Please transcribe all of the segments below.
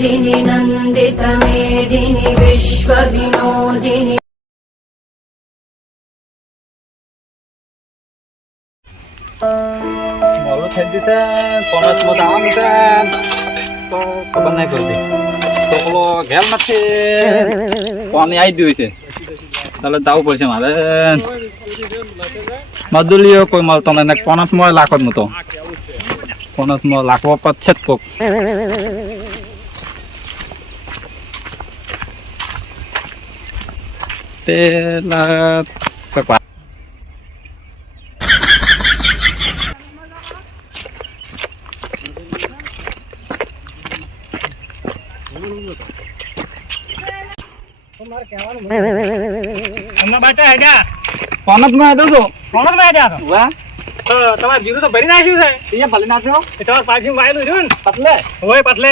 नन्दिनि नन्दितमेदिनि विश्वविनोदिनि મોલું થઈ ગયું છે કોલેજમાં જવાનું છે તો ખબર નહીં પડતી તો પેલો ઘેર નથી પાણી આવી ગયું છે ચાલો જવું પડશે મારે મજૂરીઓ કોઈ મળતો નહીં કોનસમાં લાખો જ નતો કોનસમાં લાખવો પદ છે જ કોક જીરું તો ભરી નાખ્યું છે. અહીંયા ભલે નાખ્યો? એ તમારે પાછી વાયેલું રહ્યું ને. પતલે? હોય પતલે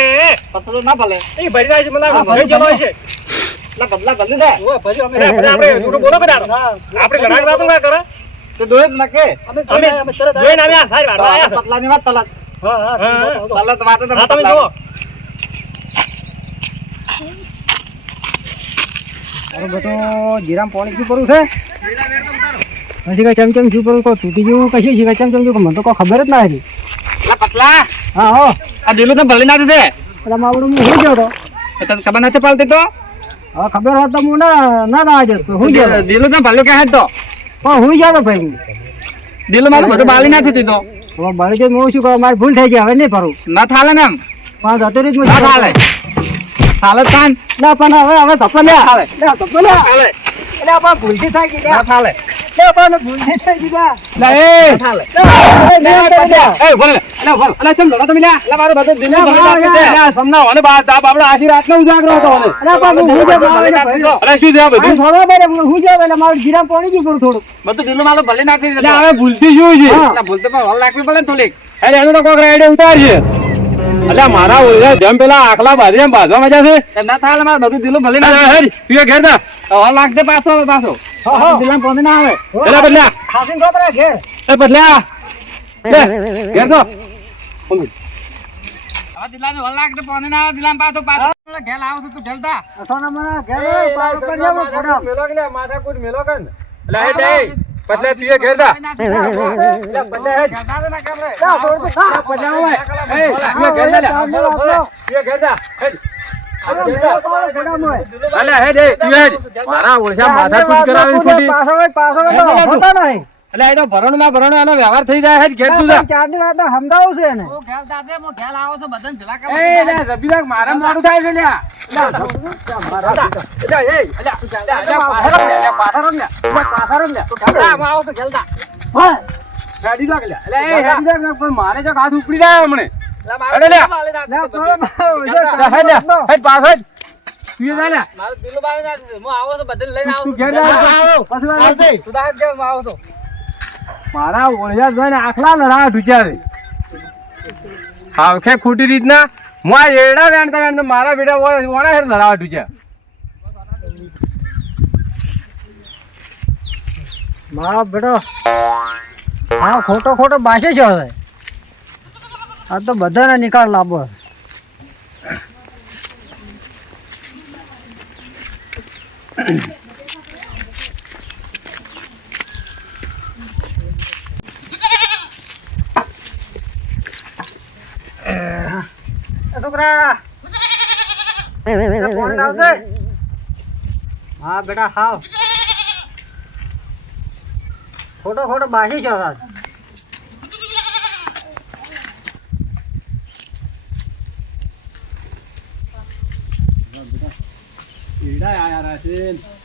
પતલો ના ભલે. એ ભરી નાખ્યું મને ભરી ભરી છે એટલે ગબલા ગલી દે ઓ, ભરી અમે. આપણે જૂઠું બોલો કે દાડો? આપણે ઘણા વાતો ના કરે. તો દોય જ નાખે. અમે અમે આ સારી તો વાતો આયા. પતલાની વાત તલત હા, હા, હા. વાત તો તમે પતલા. જુઓ મારું જીરામ પાણી શું કરવું છે? પછી કઈ ચમ ચમ શું કરવું કોઈ તૂટી જેવું કશું? છે ચમ ચમ મને તો કોઈ ખબર જ ના હતી. પતલા. હા હો. આ દિલું તો ભલે ના દીધે. એટલે મારું હું હું ગયો તો એ તને ખબર નથી પાલતી તો? હવે ખબર હોત તો હું ના ના ના જતો હું ગયો દિલો તો ભલે કહે તો. પણ હું ગયો તો ભાઈ. દિલ મારું બધું બાળી નાખ્યું તું તો. હવે બાળી જઈને હું શું કહું મારે ભૂલ થઈ ગઈ હવે નહીં ફરું ના થાલે ને એમ? પણ જતો રીત હું ના થાલે. થાલે જ ના પણ હવે હવે ધપ્પો લે. થાલે. ધપ્પો લે. થાલે. એટલે આપણે ભૂલથી થાય કે ના થાલે. લે આપણે ભૂલથી થઈ ગઈ લે. ના એ થાલે લે, લે, લે, લે. એ ભલે અલે ભલે અલે ચમ લડો તમે લ્યા એટલે મારું બધું દિલું ભલે નાખ્યું અલ્યા, મારું જેમ પેલા આખલા ભાજી એમ બાંધવા મજા છે ના થાલે મારા બધું દિલો ભલે તું ઘેર જા હલ નાખજે પાછો પાછો. દિલામાં પાણી ના આવે એલા બદલ્યા ખાસીને ગોતરા ઘેર. એ બદલ્યા લે ઘેર તો હવે દિલાને હલ નાખ દે પાણી ના આવે દિલામાં પાછો પાછો ઘેર આવો તો તું ઢેલતા અસાના મને ઘેર હોય, પાર ઉપર જાવ, ફટાફ. મેલો કે માથા કુટ મેલો કન એટલે હે દે પછી તું એ ઘેર જા જા, થોડું તો ખા. એ તું એ ઘેર જા લે. લે, આપલો. તું એ ઘેર તો આવે ફટાફ હોય. અલે હે દે તું હેડ. મારા ઓળખ્યા માથા કુટ કરાવી ખોટી. પાછો પાછો તો હેડ, હેડ, હોતા નહીં. એટલે એ તો ભરણ ના ભરણ એનો વ્યવહાર થઈ જાય હેડ ઘેર તું જા. ચારની વાત તો સમજાવું છે એને. ઓ ઘેર દાદે મો ઘેર આવો તો બધાને ભેલા એ લે રબીલાલ મારા મોડું થાય છે લ્યા એટલે એ એટલે એટલે પાછળ લે પાછળ લે પાછળ લે આવો તો ઘેર દા હા. ગાડી લાગ લે એટલે એ હેડી લાગ પણ મારે જો હાથ ઉપડી જાય હમણે. પાછળ મારું ઓળિયા જોઈને આખલા લડા ઢૂચ્યા રે હાવખે ખોટી રીતના હું આ એડા વેણતા વેણતા મારા બેટા ઓણા હેર લડાવા ઢૂચ્યા મારો બેટો હા ખોટો ખોટો બાસે છો હવે. આ તો બધાને નિકાલ એ છોકરા. ફોન લાવજે. હા, બેટા, હાવ. ખોટો ખોટો બાસી છે સાહેબ એડા આયા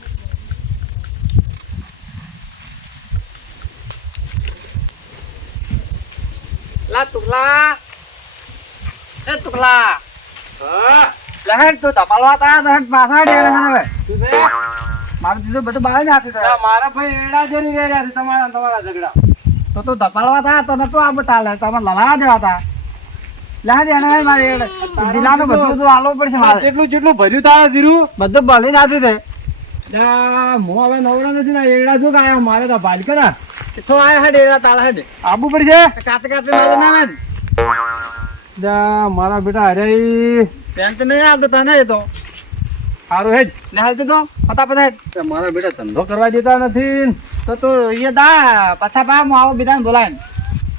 La tukla. Eh tukla. હા. લહેર તો ધપાલવા તા લહેર પાછા ડેરે મને હવે. શું છે? મારું દીધું બધું બહાર નાખી દે. મારા ભાઈ એડા જરી રહ્યા છે તમારા તમારા ઝઘડા. તો તું ધપાલવા તા તો નતો આ બતાલે તમે લડાવા દેવા તા. લહેર એને મારે મારે દિલાનું બધું બધું આલો પડશે મારે. જેટલું જેટલું ભર્યું તા જીરું. બધું બળી નાખી દે. હું હવે નવરો નથી ને એડા શું કાયો મારે તો ભાલ કરા તો આયા હે એડા તાળા હે આબુ પડશે કાતે કાતે ના જા, મારા બેટા અરે ટેન્શન નહીં આવતો તને એ તો. સારું હેજ લે તો ફટાફટ હેડ. મારા બેટા ધંધો કરવા દેતા નથી. તો તું એ દા પાછા પા હું આવો બધાને બોલાય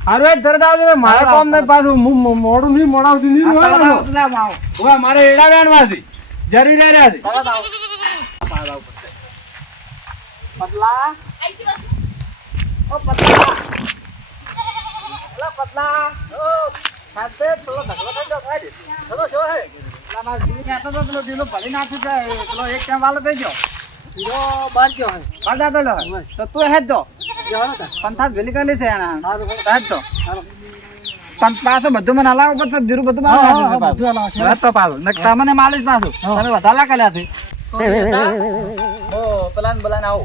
સારું હેજ તરત આવજો ને મારે કામ નહીં પાછું. હું મોડું નહીં મોડાવતી નહીં મારે એડા બેન છે. જરી રહ્યા છે. તરત આવો. પતલા ઓ પતલા અલા પતલા ઓ ખાતે પેલો ઢગલો થઈ ગયો ખાઈ. ચલો જો હે મારો જીવ તો પેલો ઢીલો ભરી નાખ્યું છે પેલો એક ટાઈમ વાલો થઈ ગયો હીરો બહાર ગયો હે બહાર જાતો લો તો તું હેડ દો પંથા ભેલી કરી છે એના હેડ દો પણ પાછું બધું મને હલાવો પછી ધીરું બધું મારે તો પાછું નક મને માલિશ પાછું તમે વધારે કર્યા છે ઓ આવું બોલાને આવો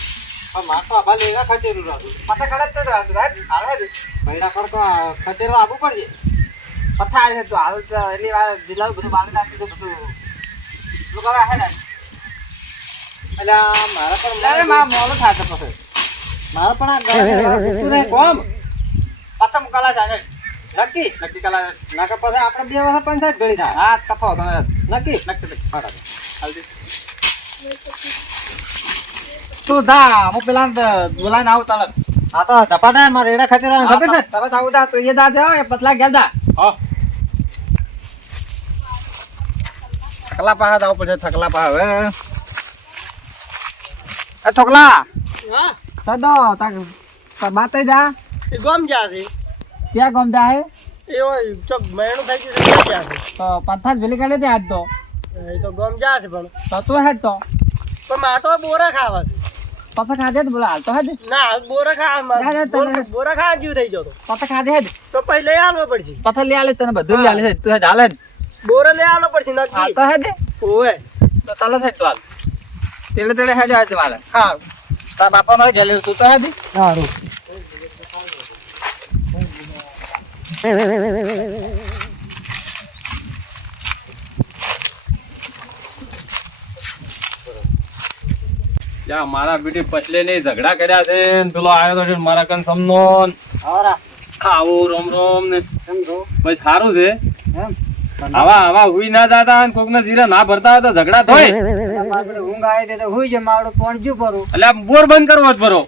તો હેડ આ માથો આભા લેવા ખતેરું રાતું પાછા કલા જ તો હેડ હાલ હેડ પર તો આ ખતેરું આબુ પડજે પથા આવે તો હાલ એની એટલી વાર દિલાવ બધું બાલી નાખી તો બધું. કરે હેડ અલ્યા મારા પણ અરે માં મોલો થાય પછી મારા પણ આ કોમ. પાછા મુકાલા જાય નક્કી? નક્કી કલા નાકા પછી આપણે બે વર્ષ પંચાયત ગળી થાય. હા કથો તમે નક્કી? નક્કી નક્કી. હાલતી તું દા હું પેલા બોલાઈને આવું તરત હા તો ધપાટા મારે એડા ખાતે ખબર છે? તરત આવું દા તો એ દા જાવ એ પતલા ગયા દા. હા. થકલા પાહા દાવ પડશે થકલા પાહા હવે. એ થકલા! હા. તો તા બાતે જા. ગમ જા છે. ક્યાં ગમ જા હે? એવો ચોક મહેણું થઈ ગયું છે ક્યાં છે? તો પથ્થર ભેલી કાઢે છે આજ તો. એ તો ગમ જા છે પણ. તો તું હે તો. પણ તો બોરા ખાવા છે. પથ્થર ખાધે તો બોલા હાલ તો હેડ ના બોરા ખા બોરા ખા જીવ થઈ જતો પથ્થર ખાધે હેડ તો પછી લઈ આવવો પડશે પથ્થર લઈ આલે તને બધું લઈ આલે છે તું હેડ હાલ બોરા લઈ આવવો પડશે નક્કી તો હેડ ઓવે તો તલે હેડ તો હાલ તેલે તેલે હેડ આવે મારે હા તાર બાપા નો ગેલે તું તો હેડ સારું જા મારા બેટી પછલે ને ઝઘડા કર્યા છે ને પેલો આવ્યો તો મારા કન સમનો આવો રોમ રોમ ને. સમજો બસ સારું છે. આવા આવા હુઈ ના જાતા ને કોક ના જીરા ના ભરતા હતા ઝઘડા થાય ઊંઘ આવી દે તો હુઈ જાય મારું પહોંચ્યું ભરો? એટલે બોર બંધ કરવો જ ભરો.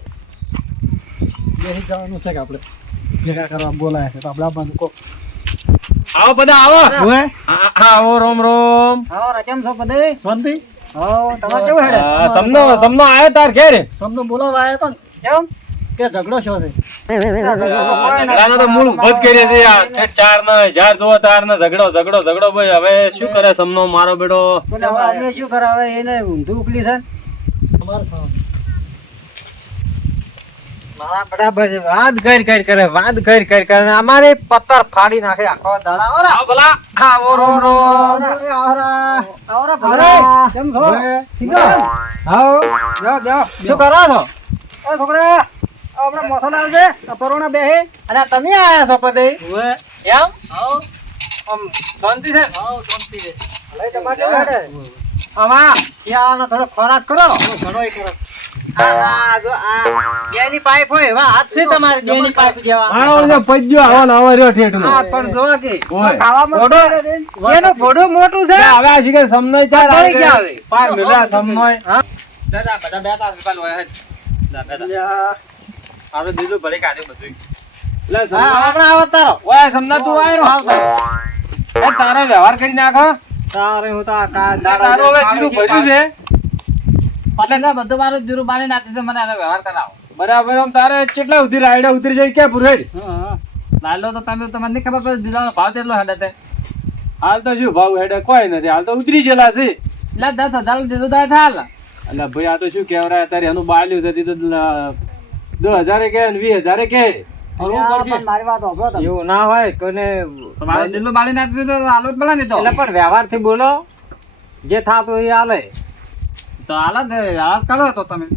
બેસી જવાનું છે કે આપણે? ભેગા કરવા બોલાય છે તો આપણે બંધ કો. આવો બધા આવો. આવો રોમ રોમ. આવો રજમ છો બધે? શાંતિ? તમારે કેવું હેડે? સમનો સમનો આયો તાર ઘેર. શબ્દ બોલાવા આવ્યો તો કેમ? કે ઝઘડો શો છે. ઝઘડાનો તો મૂળ ઊભો જ કરીએ છે યાર ઠેઠ ચાર ને હજાર જો તાર ને ઝઘડો ઝઘડો ઝઘડો ભાઈ. હવે શું કરે સમનો મારો બેટો? અમે શું કરાવે? એને ઊંધું ઉકલી છે. બરાબર. વાત કર કર કરે વાત કર કર. કરે અમારે પત્તર ફાડી નાખે આખો દાડા. ઓરા ભલા. આવો રોમ રોમ આવરા આવરા ભલે. કેમ છો. ઠીક આવો જાઓ. જાઓ શું કરો છો? એ છોકરા આપણે મોથો લાવજે પરોણા બેહે અને તમે આયા છો પતે એમ? આમ શાંતિ છે? લઈ તમારે કેવું હેડે આમાં યાનો થોડો ખોરાક કરો? ભલે કાઢ્યું બધું તારો. ઓય સમના તું આયરો. એ તારે વ્યવહાર કરી નાખો. તારે હું તો તારું હવે જીરું ભર્યું છે. એટલે બધું મારું જીરું બાળી નાખ્યું મને એનો વ્યવહાર કરાવો. બરાબર આમ તારે કેટલા ઉધી રાયડા ઉતરી જાય ક્યાં પુરેડ લાલો તો તમે તમને નહીં ખબર પડે દીવાનો ભાવ કેટલો હેડે તે? હાલ તો શું ભાવ હેડે કોઈ નથી હાલ તો ઉતરી ગયેલા છે. એટલે દસ હજાર દીધું થાય થાલ એટલે ભાઈ આ તો શું કહેવાય અત્યારે એનું તો દસ હજારે કે વીસ હજારે કે. એવું ના હોય કોને તમારે દિલ્લો બાળી નાખ્યું તો આલો જ પડે ને તો એટલે પણ વ્યવહારથી બોલો. જે થાતું એ હાલે. તો આલા દે હાલ કરો તો તમે.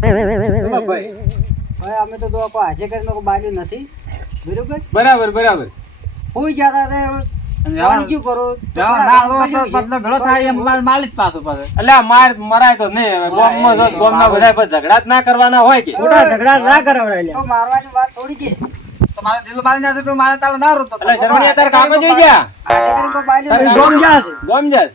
ભાઈ ભાઈ અમે તો જો આપણે આજે કરીને કોઈ બાલ્યું નથી. બરોબર? બરાબર બરાબર. કોઈ જ્યાં રે જવાનું- કરો? ના તો બદલો ભેળો થાય એમ માલ- માલ જ પાછો પાછો. એટલે માર મરાય તો નહીં. હવે ગોમમાં જો ગોમના બધા પછી ઝઘડા જ ના કરવાના હોય કે. મોટા ઝઘડા ના કરાવડાય તો મારવાની વાત થોડી છે તમારે દિલ બાળી ના તો મારે તાળ ના રોતો. એટલે શરમણીયા તારે કાકો જોઈ ગયા? આજે કરીને કોઈ બાજુ તારે નથી. ગોમ જા છે ગોમ જા છે.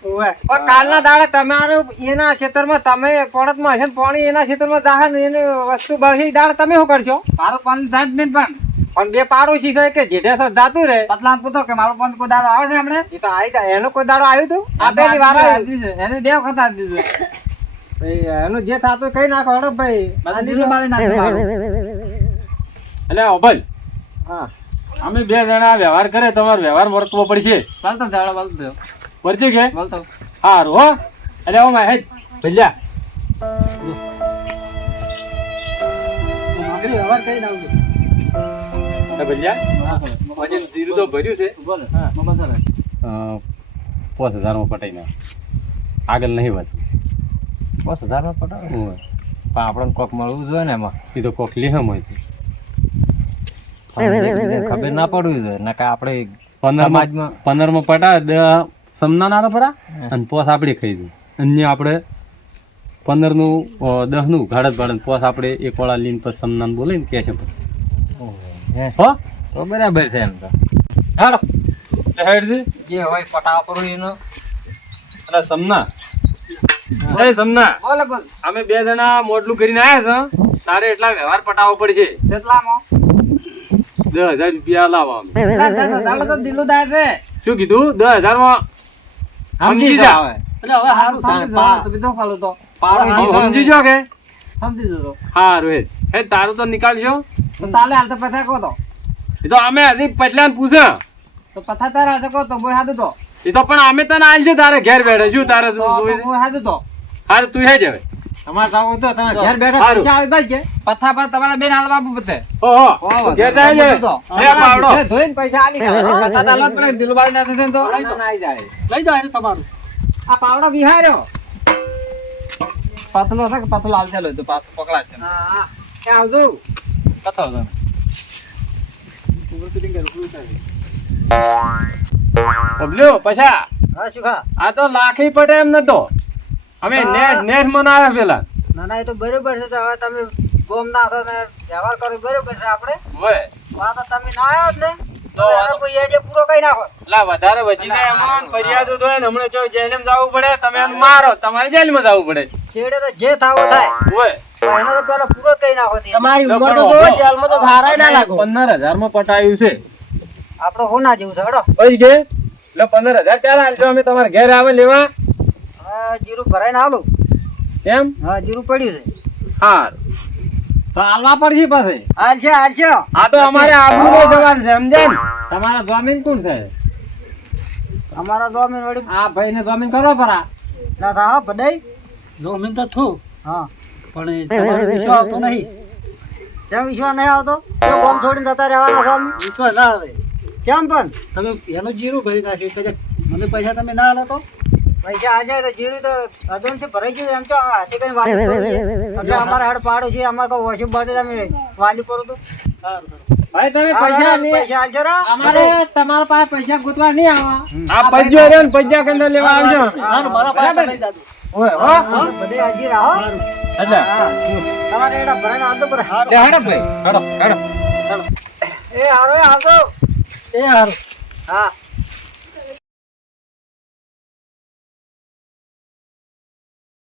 પણ કાલના દાડે તમારે એના ક્ષેત્રમાં તમે પડતમાં હશે પાણી એના ક્ષેત્રમાં જાહે ને એની વસ્તુ બળશે દાડે તમે શું કરશો? મારું પાણી થાય જ નહીં પણ. પણ બે પાડોશી છે કે જેઠે સર જાતું રહે પતલા પૂછો કે મારો પણ કોઈ દાડો આવે છે હમણે? એ તો આવી જાય. એનો કોઈ દાડો આવ્યું હતું આ બે વાર આવ્યું. એને બે વખત આપી દીધું. ભાઈ એનું જે થાતું કઈ નાખો હડો ભાઈ. એટલે હા. અમે બે જણા વ્યવહાર કરે તમારો વ્યવહાર વર્તવો પડશે. ચાલતો ચાલો બોલતો પડશે કે? બોલતો સારું હો. અરે હું હેડ. ભલ્યા. નોકરી વ્યવહાર કરી નાખજો ભલ્યા. જીરું તો ભર્યું છે. બોલો. હા પાંચ હજારમાં પટાઈ ના આગળ નહીં વાત પાંચ હજારમાં પટાવું? પણ આપણને કોક મળવું જોઈએ ને એમાં. એ તો કોક લેહમ હોય છે ખબર ના પડવી જોઈએ. ના કે આપણે સમાજમાં પંદરમાં પટા સમના નાના પડા અને પોસ આપણે ખાઈ દઉં અન્ય આપણે પંદરનું દસનું ગાડત ભાડત પોસ આપણે એક વાળા લીન પર સમનાન બોલે ને કે છે હો? તો બરાબર છે એમ તો. હાલો. હેડજી. જે હોય પટા પડવું એનો. અરે સમના. અરે સમના. બોલે બોલ. અમે બે જણા મોટલું કરીને આવ્યા છે. તારે એટલા વ્યવહાર પટાવો પડશે. કેટલામાં દસ હજાર રૂપિયા લાવવા શું કીધું? દસ હજારમાં સમજી જા એટલે હવે હારું સમજી જો કે? સમજી જજો. હા રોહિત હે તારું તો નીકાળજો. તાલે હાલ તો પૈસા કહો તો એ તો અમે હજી પટલાને પૂછા તો પથા તારે હાલ તો કહો તો બોય હાથું તો. એ તો પણ અમે તને આલજે તારે ઘેર બેઠે. શું તારે હાથું તો હારે તું હે જ હવે. તમારે જાવું તો તમે ઘેર બેઠા પૈસા આવી જાય છે? પથા પર તમારે બેન હાલ બાબુ બતે ઓહો ઘેર જાય છે લે પાવડો. ધોઈને પૈસા આલી દેવા. પથા તો હાલવા જ પડે દિલુબાઈ ના થશે તો. લઈ જાય. તમારું. આ પાવડો વિહાર્યો. પતલો છે કે પતલો હાલ ચાલો તો પાછો પકડા છે. હા એ આવજો. કથો હા શું ખા? આ તો લાખી પડે એમ નતો. અમે નેટ નેટ મનાવ્યા પેલા. ના ના એ તો બરોબર છે તો હવે તમે બોમ નાખો ને વ્યવહાર કરો બરોબર છે આપણે? હોય. આ તો તમે ના આવ્યો ને. તો એનો કોઈ એડે પૂરો કઈ નાખો. લા વધારે વજી જાય એમાં ફરિયાદ તો ને હમણાં જો જેલમ જવું પડે તમે એને મારો તમારે જેલમાં જવું પડે. છેડે તો જે થાવો થાય. હોય. એનો તો પેલો પૂરો કઈ નાખો તમારી ઉંમર તો જેલમાં તો ધારાય ના લાગો. પંદર હજારમાં પટાયું છે. આપણો હોના જેવું છે હડો. પછી કે એટલે પંદર હજાર ચાર હાલજો અમે તમારે ઘેર આવે લેવા. જીરું ભરાઈને આલું. એમ? હા જીરું પડ્યું છે. હાર. હાલવા પડશે પાસે હાલ છે હાલ છે આ તો અમારે આબરૂનો સવાલ છે સમજે તમારા જમીન કોણ છે? અમારા જમીન વળી આ ભાઈ ને જમીન કરો પરા. ના થા બધાય. જમીન તો થું હા. પણ તમારો વિશ્વાસ આવતો નહીં. કેમ વિશ્વાસ નહીં આવતો? તો ગોમ છોડીને જતા રહેવાના છો? વિશ્વાસ ના આવે. કેમ પણ? તમે એનું જીરું ભરી નાખ્યું મને પૈસા તમે ના આલો તો? પૈસા આ જાય તો જીરું તો અધૂરથી ભરાઈ ગયું એમ તો હાથે વાલી એટલે અમારે હડ પાડું છે અમારે કોઈ તમે વાલી પડું તું. ભાઈ તમે પૈસા પૈસા રા? અમારે તમારા પાસે પૈસા ગોતવા નહીં આવા આ પૈજો રે ને પૈજા કંદર લેવા આવજો. બરાબર? હોય હો. બધે હાજર આવો એટલે. તમારે એડા ભરાઈને આવતો પડે લે હેડો ભાઈ હેડો હેડો. એ હારો એ આવતો એ હારો. હા.